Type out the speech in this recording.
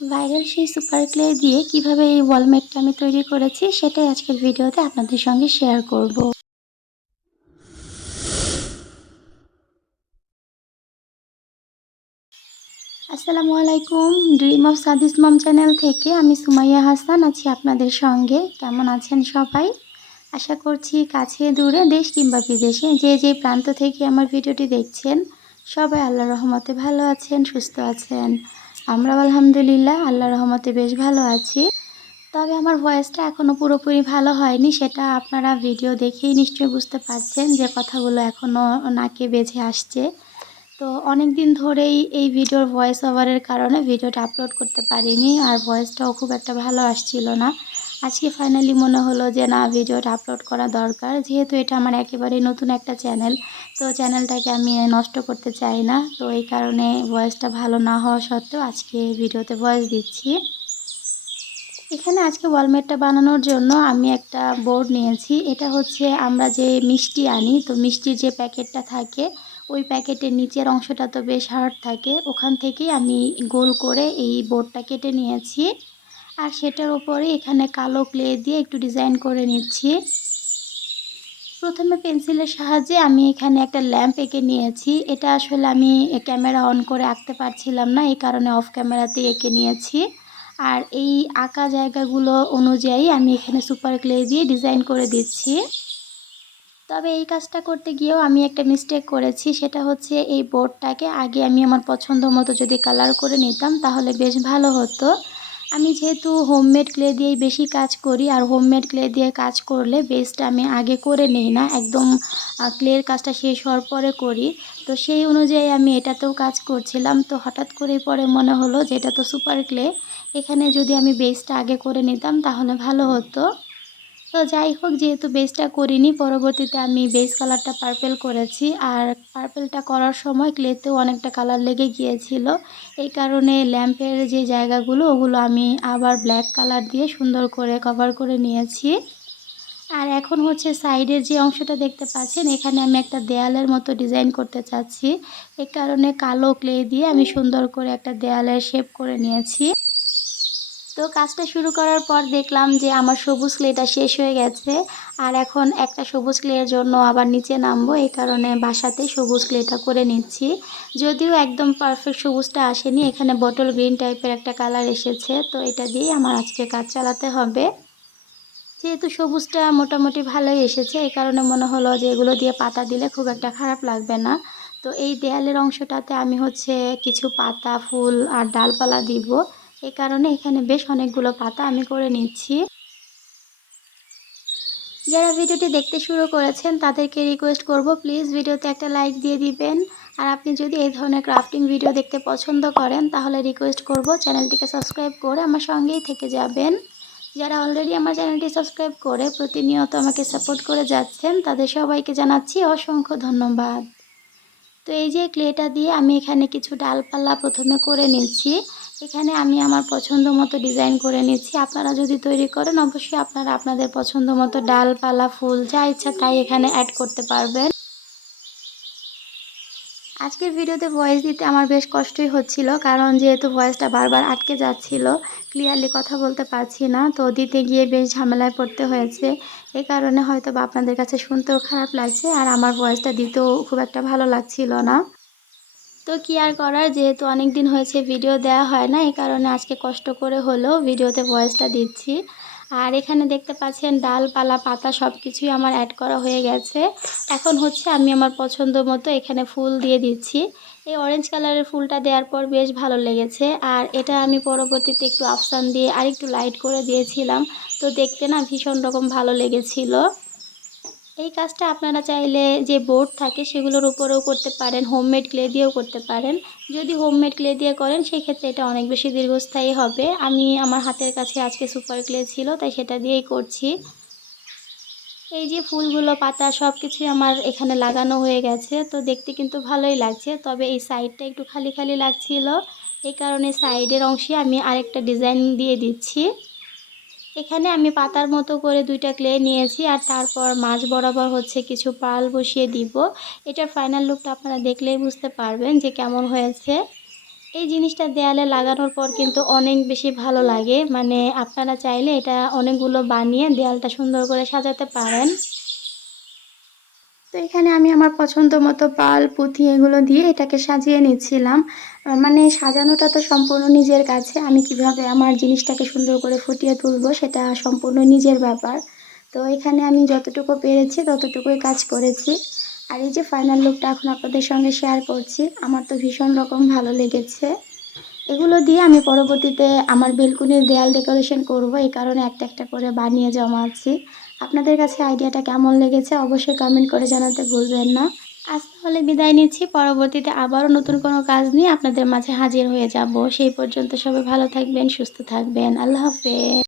Viral সেই super clay দিয়ে কীভাবে এই ওয়ালমেটটা আমি তৈরি করেছি, সেটাই আজকের ভিডিওতে আপনাদের সঙ্গে শেয়ার করব। আসসালামু আলাইকুম dream of Sadis mom channel থেকে আমি সুমাইয়া হাসান আছি আপনাদের সঙ্গে। কেমন আছেন সবাই? আশা করছি কাছে, দূরে, দেশ কিংবা বিদেশে যে যে প্রান্ত থেকে আমার ভিডিওটি দেখছেন, সবাই আল্লাহ রহমতে ভালো আছেন, সুস্থ আছেন। আমরাও আলহামদুলিল্লাহ আল্লাহ রহমতে বেশ ভালো আছি। তবে আমার ভয়েসটা এখনও পুরোপুরি ভালো হয়নি, সেটা আপনারা ভিডিও দেখেই নিশ্চয়ই বুঝতে পারছেন যে কথাগুলো এখনও নাকে বেঁচে আসছে। তো অনেক দিন ধরেই এই ভিডিওর ভয়েস ওভারের কারণে ভিডিওটা আপলোড করতে পারিনি, আর ভয়েসটাও খুব একটা ভালো আসছিল না। আজকে ফাইনালি মনে হলো যে, না, ভিডিওটা আপলোড করা দরকার। যেহেতু এটা আমার একেবারেই নতুন একটা চ্যানেল তো চ্যানেলটাকে আমি নষ্ট করতে চাই না। তো এই কারণে ভয়েসটা ভালো না হওয়া সত্ত্বেও আজকে ভিডিওতে ভয়েস দিচ্ছি। এখানে আজকে ওয়ালমেটটা বানানোর জন্য আমি একটা বোর্ড নিয়েছি। এটা হচ্ছে আমরা যে মিষ্টি আনি, তো মিষ্টির যে প্যাকেটটা থাকে, ওই প্যাকেটের নিচের অংশটা তো বেশ হার্ড থাকে। ওখান থেকেই আমি গোল করে এই বোর্ডটা কেটে নিয়েছি। আর সেটার উপরে এখানে কালো ক্লে দিয়ে একটু ডিজাইন করে নিচ্ছি। প্রথমে পেন্সিলের সাহায্যে আমি এখানে একটা ল্যাম্প এঁকে নিয়েছি। এটা আসলে আমি ক্যামেরা অন করে আঁকতে পারছিলাম না, এই কারণে অফ ক্যামেরাতেই এঁকে নিয়েছি। আর এই আঁকা জায়গাগুলো অনুযায়ী আমি এখানে সুপার ক্লে দিয়ে ডিজাইন করে দিচ্ছি। তবে এই কাজটা করতে গিয়েও আমি একটা মিস্টেক করেছি, সেটা হচ্ছে এই বোর্ডটাকে আগে আমি আমার পছন্দ মতো যদি কালার করে নিতাম, তাহলে বেশ ভালো হতো। আমি যেহেতু হোমমেড ক্লে দিয়েই বেশি কাজ করি, আর হোমমেড ক্লে দিয়ে কাজ করলে বেস্ট আমি আগে করে নিই না, একদম ক্লের কাজটা শেষ হওয়ার পরে করি। তো সেই অনুযায়ী আমি এটাতেও কাজ করছিলাম। তো হঠাৎ করে পরে মনে হলো যে এটা তো সুপার ক্লে এখানে যদি আমি বেসটা আগে করে নিতাম তাহলে ভালো হতো। তো যাই হোক, যেহেতু বেসটা করিনি, পরবর্তীতে আমি বেস কালারটা পার্পেল করেছি। আর পার্পেলটা করার সময় ক্লেতেও অনেকটা কালার লেগে গিয়েছিল। এই কারণে ল্যাম্পের যে জায়গাগুলো, ওগুলো আমি আবার ব্ল্যাক কালার দিয়ে সুন্দর করে কভার করে নিয়েছি। আর এখন হচ্ছে সাইডের যে অংশটা দেখতে পাচ্ছেন, এখানে আমি একটা দেয়ালের মতো ডিজাইন করতে চাচ্ছি। এই কারণে কালো ক্লে দিয়ে আমি সুন্দর করে একটা দেয়ালের শেপ করে নিয়েছি। তো কাজটা শুরু করার পর দেখলাম যে আমার সবুজ ক্লেটা শেষ হয়ে গেছে। আর এখন একটা সবুজ ক্লের জন্য আবার নিচে নামবো, এই কারণে বাসাতে সবুজ ক্লেটা করে নিচ্ছি। যদিও একদম পারফেক্ট সবুজটা আসেনি, এখানে বটল গ্রিন টাইপের একটা কালার এসেছে, তো এটা দিয়েই আমার আজকে কাজ চালাতে হবে। যেহেতু সবুজটা মোটামুটি ভালোই এসেছে, এই কারণে মনে হলো যে এগুলো দিয়ে পাতা দিলে খুব একটা খারাপ লাগবে না। তো এই দেয়ালের অংশটাতে আমি হচ্ছে কিছু পাতা, ফুল আর ডালপালা দিব। এই কারণে এখানে বেশ অনেকগুলো পাতা আমি করে নিচ্ছি। যারা ভিডিওটি দেখতে শুরু করেছেন, তাদেরকে রিকোয়েস্ট করব প্লিজ ভিডিওতে একটা লাইক দিয়ে দিবেন। আর আপনি যদি এই ধরনের ক্রাফটিং ভিডিও দেখতে পছন্দ করেন, তাহলে রিকোয়েস্ট করব চ্যানেলটিকে সাবস্ক্রাইব করে আমার সঙ্গেই থেকে যাবেন। যারা অলরেডি আমার চ্যানেলটি সাবস্ক্রাইব করে, প্রতিনিয়ত আমাকে সাপোর্ট করে যাচ্ছেন, তাদের সবাইকে জানাচ্ছি অসংখ্য ধন্যবাদ। তো এই যে ক্লেটা দিয়ে আমি এখানে কিছু ডালপাল্লা প্রথমে করে নিচ্ছি। এখানে আমি আমার পছন্দ মতো ডিজাইন করে নিচ্ছি। আপনারা যদি তৈরি করেন, অবশ্যই আপনারা আপনাদের পছন্দ মতো ডালপালা, ফুল, যা ইচ্ছা তাই এখানে অ্যাড করতে পারবেন। আজকের ভিডিওতে ভয়েস দিতে আমার বেশ কষ্টই হচ্ছিল, কারণ যেহেতু ভয়েসটা বারবার আটকে যাচ্ছিল ক্লিয়ারলি কথা বলতে পারছি না, তো দিতে গিয়ে বেশ ঝামেলায় পড়তে হয়েছে। এই কারণে হয়তো বা আপনাদের কাছে শুনতেও খারাপ লাগছে, আর আমার ভয়েসটা দিতেও খুব একটা ভালো লাগছিল না। তো কি আর করার, যেহেতু অনেক দিন হয়েছে ভিডিও দেওয়া হয় না এই কারণে আজকে কষ্ট করে হলেও ভিডিওতে ভয়েসটা দিচ্ছি। আর এখানে দেখতে পাচ্ছেন ডালপালা, পাতা সব কিছুই আমার অ্যাড করা হয়ে গেছে। এখন হচ্ছে আমি আমার পছন্দ মতো এখানে ফুল দিয়ে দিচ্ছি। এই অরেঞ্জ কালারের ফুলটা দেওয়ার পর বেশ ভালো লেগেছে। আর এটা আমি পরবর্তীতে একটু আফসান দিয়ে আরেকটু লাইট করে দিয়েছিলাম। তো দেখতে না ভীষণ রকম ভালো লেগেছিল। এই কাজটা আপনারা চাইলে যে বোর্ড থাকে সেগুলোর উপরেও করতে পারেন হোমমেড ক্লে দিয়েও করতে পারেন। যদি হোমমেড ক্লে দিয়ে করেন সেই ক্ষেত্রে এটা অনেক বেশি দীর্ঘস্থায়ী হবে। আমি আমার হাতের কাছে আজকে সুপার ক্লে ছিল, তাই সেটা দিয়েই করছি। এই যে ফুলগুলো, পাতা সব কিছুই আমার এখানে লাগানো হয়ে গেছে, তো দেখতে কিন্তু ভালোই লাগছে। তবে এই সাইডটা একটু খালি খালি লাগছিল। এই কারণে সাইডের অংশে আমি আরেকটা ডিজাইন দিয়ে দিচ্ছি। এখানে আমি পাতার মতো করে দুইটা ক্লে নিয়েছি আর তারপর মাছ বরাবর হচ্ছে কিছু পাল বসিয়ে দিব। এটার ফাইনাল লুকটা আপনারা দেখলেই বুঝতে পারবেন যে কেমন হয়েছে। এই জিনিসটা দেয়ালে লাগানোর পর কিন্তু অনেক বেশি ভালো লাগে। মানে আপনারা চাইলে এটা অনেকগুলো বানিয়ে দেয়ালটা সুন্দর করে সাজাতে পারেন। তো এখানে আমি আমার পছন্দ মতো পাল, পুঁথি এগুলো দিয়ে এটাকে সাজিয়ে নিচ্ছিলাম। মানে সাজানোটা তো সম্পূর্ণ নিজের কাছে। আমি কীভাবে আমার জিনিসটাকে সুন্দর করে ফুটিয়ে তুলবো সেটা সম্পূর্ণ নিজের ব্যাপার। তো এখানে আমি যতটুকু পেরেছি ততটুকুই কাজ করেছি। আর এই যে ফাইনাল লুকটা এখন আপনাদের সঙ্গে শেয়ার করছি, আমার তো ভীষণ রকম ভালো লেগেছে। এগুলো দিয়ে আমি পরবর্তীতে আমার বেলকুনির দেয়াল ডেকোরেশন করব। এই কারণে একটা একটা করে বানিয়ে জমাচ্ছি। আপনাদের কাছে আইডিয়াটা কেমন লেগেছে অবশ্যই কমেন্ট করে জানাতে ভুলবেন না। আজ তাহলে বিদায় নিচ্ছি, পরবর্তীতে আবারও নতুন কোনো কাজ নিয়ে আপনাদের মাঝে হাজির হয়ে যাব। সেই পর্যন্ত সবাই ভালো থাকবেন, সুস্থ থাকবেন। আল্লাহ হাফেজ।